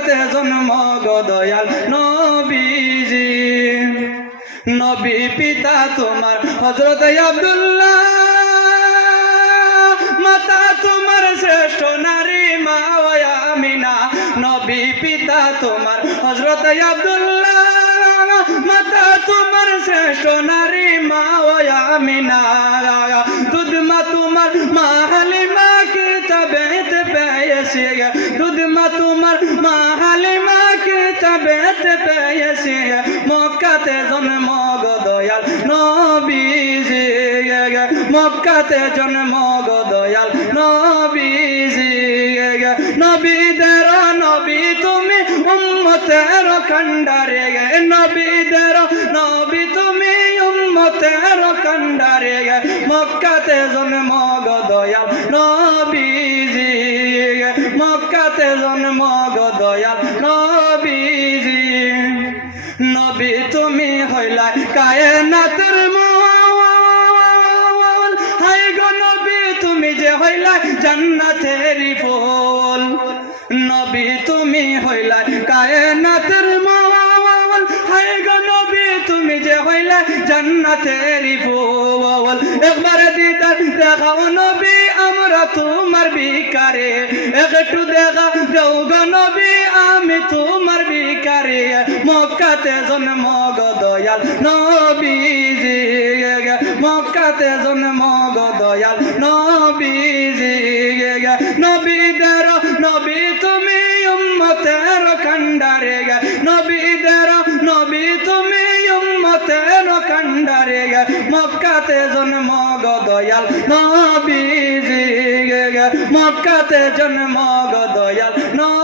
মক্কাতে জন্ম গো দয়াল নবীজি। নবী পিতা তোমার হযরত আব্দুল্লাহ, মাতা তোমার শ্রেষ্ঠ নারী মা আমিনা। নবী পিতা তোমার হযরত আব্দুল্লাহ, মাতা তোমার শ্রেষ্ঠ নারী মা আমিনা। দুধ মা তোমার মা হালিমা কিতাবেতে পেয়েছে, দুধ মা তোমার মা হালিমা কিতাবেতে পেয়েছে। মক্কাতে জন্ম গো দয়াল নবীজি, মক্কাতে জন্ম গো দয়াল নবীজি। নবীদের নবী তুমি উম্মতের কান্ডারে, নবীদের নবী তুমি উম্মতের কান্ডারে। মক্কাতে জন্ম গো দয়াল নবীজি, মক্কাতে জন্ম গো দয়াল নবীজি। নবী তুমি হইলা কায়নাতের মূল, হায় গো নবী তুমি যে হইলা জান্নাতেরই ফুল। নবী তুমি হইলা কায়নাতের মূল, হায় গো নবী তুমি যে হইলা জান্নাতেরই ফুল। একবার দিদার দেখাও নবী আমরা তোমার ভিখারি, একটু দেখা দাও গো নবী আমি তোমার ভিখারি। মক্কাতে জন্ম গো দয়াল নবীজি, মক্কাতে জন্ম গো দয়াল নবীজি। নবীদের নবী তুমি উম্মতের কান্ডারে, নবীদের নবী তুমি উম্মতের কান্ডারে। মক্কাতে জন্ম গো দয়াল নবীজি, মক্কাতে জন্ম গো দয়াল নবীজি।